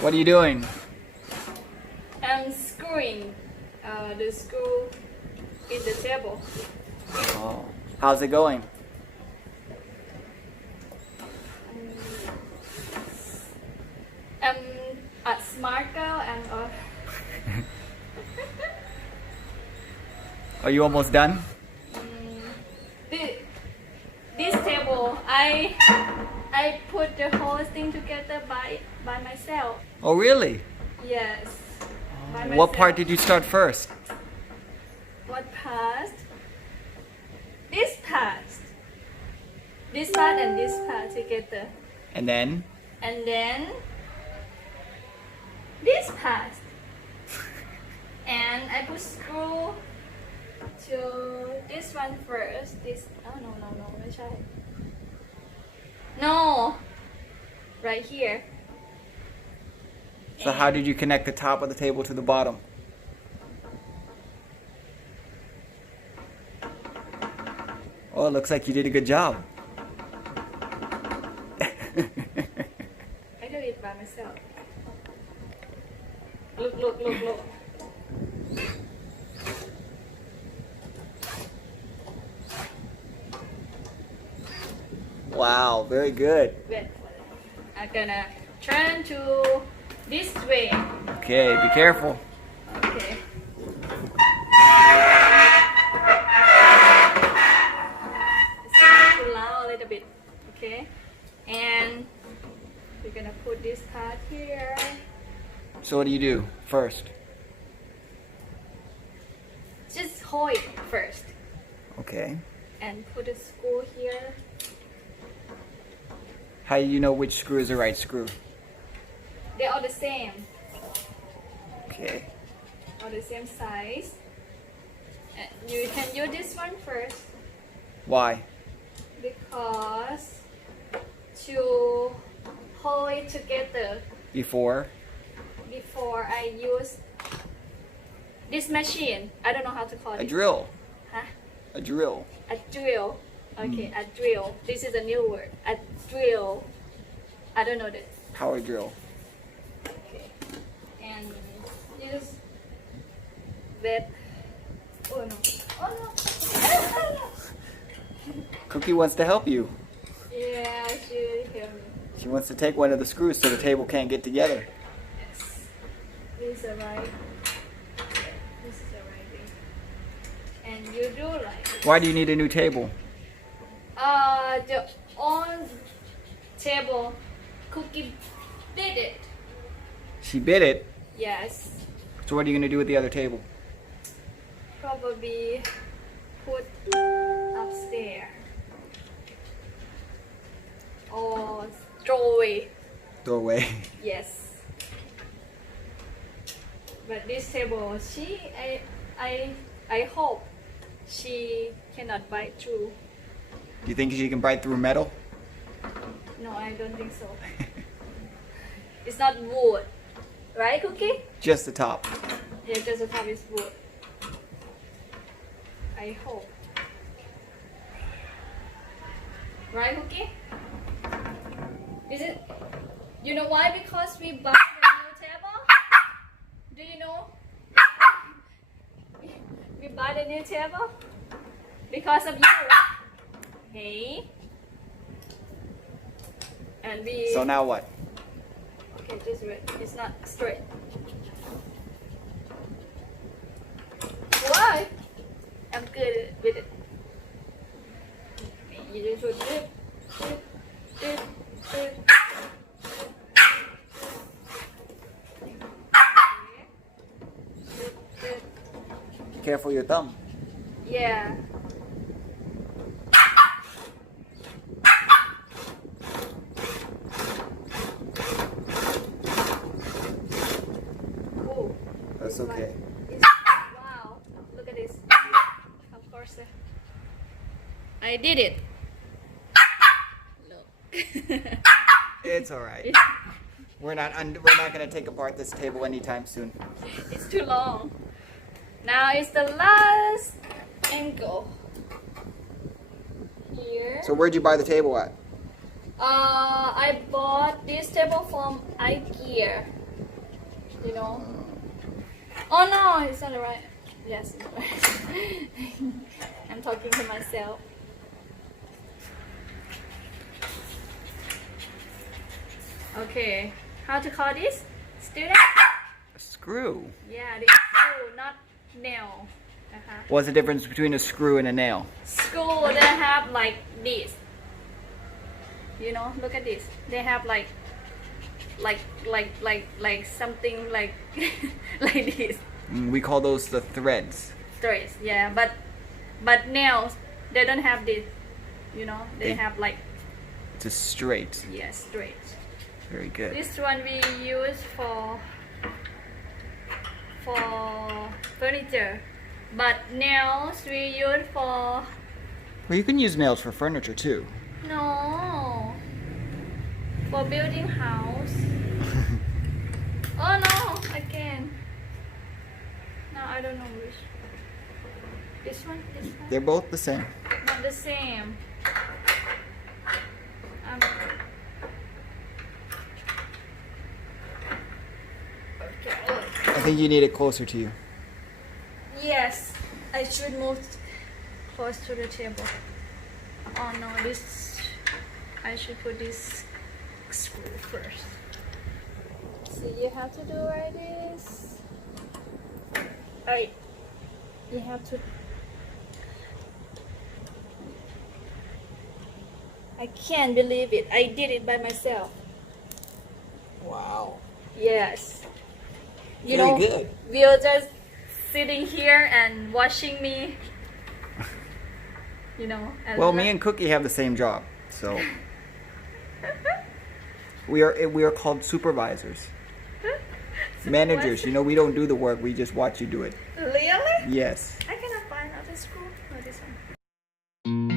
What are you doing? I'm screwing the screw in the table. Oh, how's it going? I'm a smart girl and Are you almost done? this table I put the whole thing together by myself. Oh, really? Yes. By What part myself. did you start first? What part? This part. This part and this part together. And then? And then this part. And I put screw to this one first. This no,ไม่ใช่. No. Right here. So how did you connect the top of the table to the bottom? Oh, it looks like you did a good job. I do it by myself. Look. Wow, very good. Wait. I'm gonna turn to this way. Okay, be careful. Okay. It's too loud a little bit. Okay. And we're gonna put this part here. So what do you do first? Just hold it first. Okay. And put a screw here. How do you know which screw is the right screw? They're all the same. Okay. All the same size. And you can use this one first Why? because to hold it together Before? I use this machine. I don't know how to call it. A drill. Huh? A drill. A drill. Okay, a drill. This is a new word. A drill. I don't know this. Power drill. Okay. And use that. Oh no. Oh no. Cookie wants to help you. Yeah, she helped me. She wants to take one of the screws so the table can't get together. Yes. This is the right. This is the right way. And you do like this. Why do you need a new table? The on table, Cookie did it. She bit it. Yes. So what are you going to do with the other table? Probably put upstairs. Or throw away. Throw away. Yes. But this table, I hope she cannot bite through. Do you think she can bite through metal? No, I don't think so. It's not wood, right, Cookie? Just the top. Yeah, just the top is wood. I hope. Right, Cookie? Is it? You know why? Because we bought the new table. Do you know? We bought a new table because of you. Hey. And we. So now what? Okay, just wait. It's not straight. Why? I'm good with it. You just do. Be careful your thumb. Yeah. Cool. That's It's okay. Wow. Look at this. Of course. I did it. Look. It's all right. We're not going to take apart this table anytime soon. It's too long. Now it's the last angle. Here. So where'd you buy the table at? I bought this table from Ikea. you know. Oh no, it's not right. Yes, it's right. I'm talking to myself. Okay, how to call this? Student? A screw. Yeah, this screw, not nail. What's the difference between a screw and a nail? Screw, they have like this. You know, look at this. They have like something like like this. We call those the threads. Threads, yeah, but nails, they don't have this. You know, they have like, It's a straight. yeah, straight. Very good. This one we use for furniture, but nails we use for Well, you can use nails for furniture too. no, for building house. Oh no, again. No, I don't know which. This one, this one. They're both the same. Not the same. Okay. I think you need it closer to you. Yes, I should move close to the table. Oh no, this. I should put this screw first. See, you have to do like this. Alright, you have to. I can't believe it. I did it by myself. Wow. Yes. You Very know, good. we're just sitting here and watching me. You know. Well, me and Cookie have the same job, so we are called supervisors, managers. You know, we don't do the work; we just watch you do it. Really? Yes. I cannot find other screw. No, this one.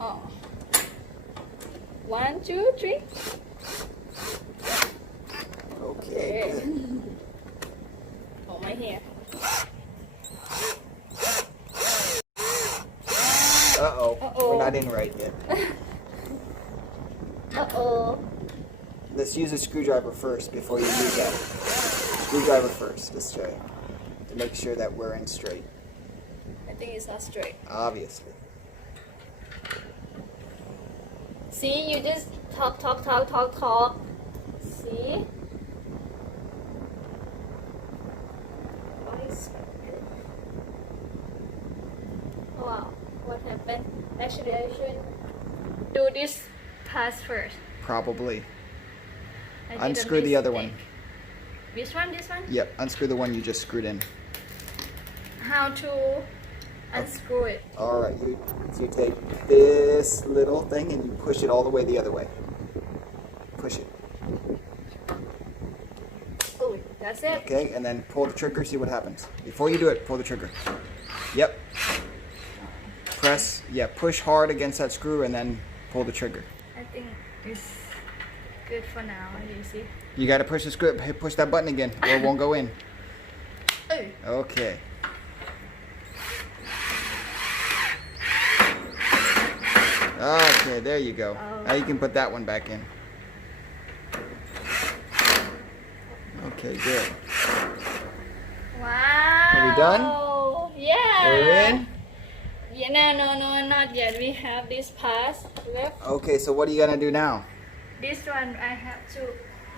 Oh. 1, 2, 3. Okay. Good. Oh, my hair. Uh-oh. Uh-oh. We're not in right yet. Uh-oh. Let's use a screwdriver first before you do that. Screwdriver first. Let's try to make sure that we're in straight. I think it's not straight. Obviously. See, you just talk. See? Oh, wow, what happened? Actually, I should do this pass first. Probably. I did a Unscrew the other one. mistake. Which one? This one? Yep. Unscrew the one you just screwed in. How to unscrew it? All right. So you take this little thing and you push it all the way the other way. Push it. Oh, that's it. Okay, and then pull the trigger, see what happens. Before you do it, pull the trigger. Yep. Press, yeah, push hard against that screw and then pull the trigger. I think it's good for now. You see? You gotta push the screw, push that button again, or it won't go in. Oh. Okay. Okay, there you go. Oh. Now you can put that one back in. Okay, good. Wow. Are we done? Yeah. We're in? Yeah, no, not yet. We have this pass left. Okay, so what are you gonna do now? This one I have to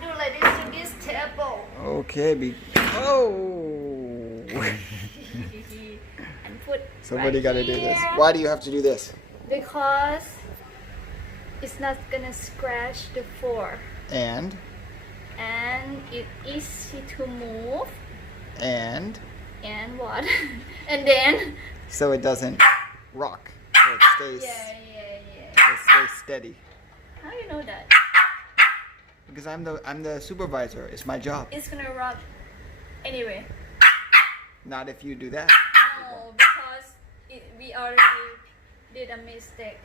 do like this to this table. Okay, oh! And put Somebody right gotta do this. here. Why do you have to do this? Because it's not gonna scratch the floor. And It's easy to move. And what? And then so it doesn't rock. So it stays it stays steady. How you know that? Because I'm the supervisor. It's my job. It's gonna rock anyway. Not if you do that. No, because we already did a mistake.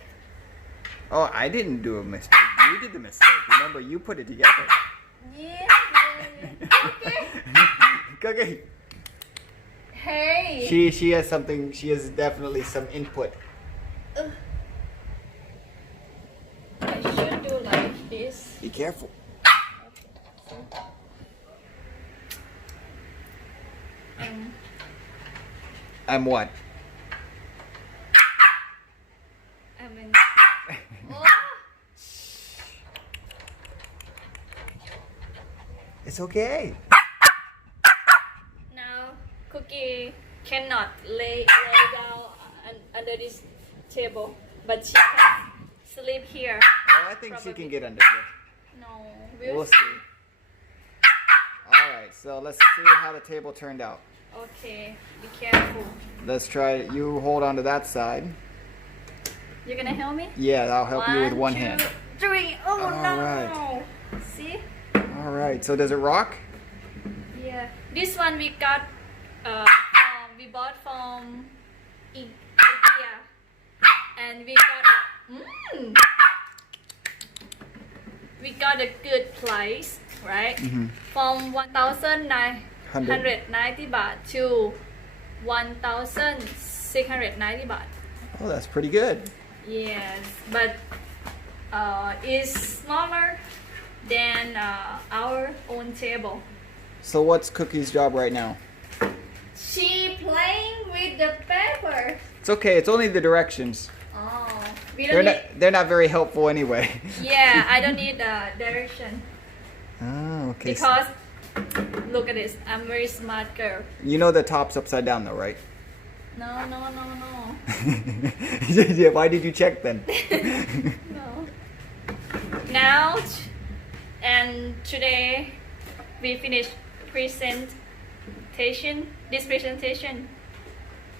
Oh, I didn't do a mistake. You did the mistake. Remember, you put it together. Yeah. Okay. Cookie. Hey. She has something. She has definitely some input. I should do like this. Be careful. I'm what? I mean, It's okay. now Cookie cannot lay down under this table, but she can sleep here. Oh, I think she can get under here. No, We'll see. All right, so let's see how the table turned out. Okay, be careful. Let's try. You hold on to that side. You're gonna help me? Yeah, I'll help you with one hand. 2, 3. Oh no! Alright. See? All right. So does it rock? Yeah. This one we got. We bought from Ikea, and we got a good price, right? From 1,990 baht to 1,690 baht. Oh, that's pretty good. Yes, but it's smaller than our own table. So what's Cookie's job right now? She playing with the paper. It's okay. It's only the directions. Oh, we don't need. They're not very helpful anyway. Yeah, I don't need direction Oh, okay. because look at this. I'm very smart girl. You know the top's upside down though, right? No. Yeah, why did you check then? No. Now and today we finished this presentation.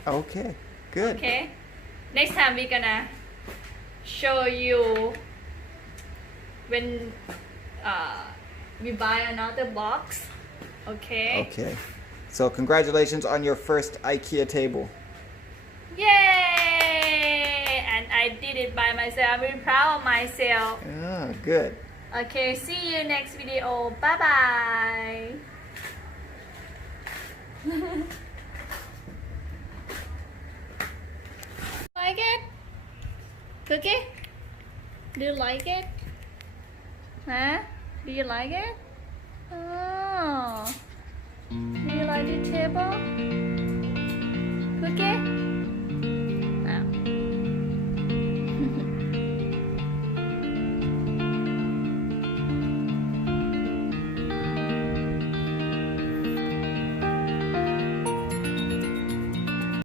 Okay, good. Okay. Next time we're gonna show you when we buy another box. Okay. Okay. So congratulations on your first IKEA table. Yay! And I did it by myself. I'm very proud of myself. Oh, good. Okay, see you next video. Bye bye. Like it? Cookie? Do you like it? Huh? Do you like it? Oh. Do you like the table?